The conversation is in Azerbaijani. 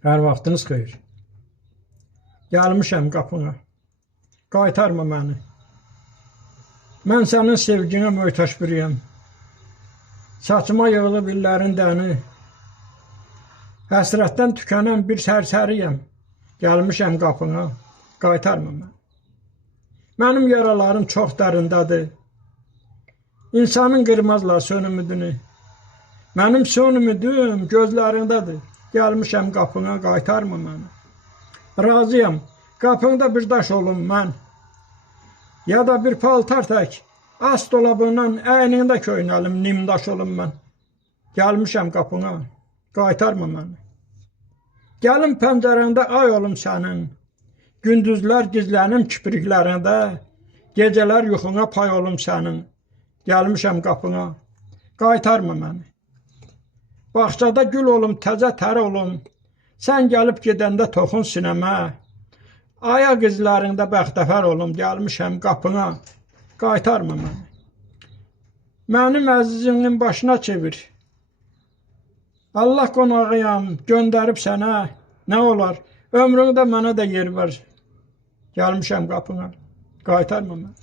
Hər vaxtınız xeyir. Gəlmişəm qapına. Qaytarma məni. Mən sənin sevginə möhtaç biriyəm. Saçıma yığılıb illərin dəni. Həsrətdən tükənən bir sərsəriyəm. Gəlmişəm qapına. Qaytarma məni. Mənim yaralarım çox dərindədir. İnsanın qırmazlar son ümidini. Mənim son ümidim gözlərindədir. Gəlmişəm qapına, qaytarma məni. Razıyam, qapında bir daş olum mən. Ya da bir paltar tək, as dolabından əynində köynəlim, nimdaş olum mən. Gəlmişəm qapına, qaytarma məni. Gəlin pəncərəndə ay olum sənin. Gündüzlər gizlənim kipriklərində, gecələr yuxuna pay olum sənin. Gəlmişəm qapına, qaytarma məni. Bağçada gül olum, təzə tər olum. Sən gəlib gedəndə toxun sinəmə. Ayaq izlərində bəxtəfər olum, gəlmişəm qapına. Qaytarma məni. Mənim əzizimin başına çevir. Allah qonağıyam, göndərib sənə. Nə olar, ömründə mənə də yer ver. Gəlmişəm qapına. Qaytarma məni.